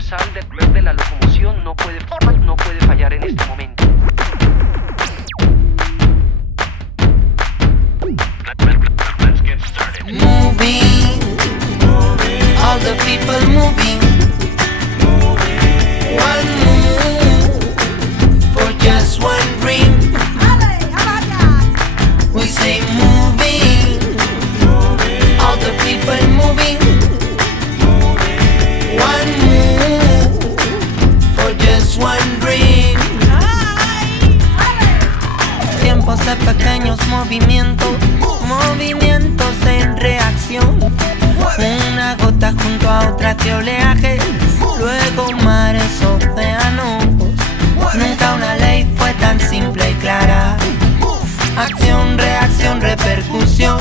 universal de la locomoción no puede fallar en este momento. Moving, all the people moving. One move for just one dream. We say moving, all the people moving. One move for just one dream. Tiempos de pequeños movimientos, movimientos en reacción. Una gota junto a otras de oleaje, luego mares, océanos. Nunca una ley fue tan simple y clara. Acción, reacción, repercusión.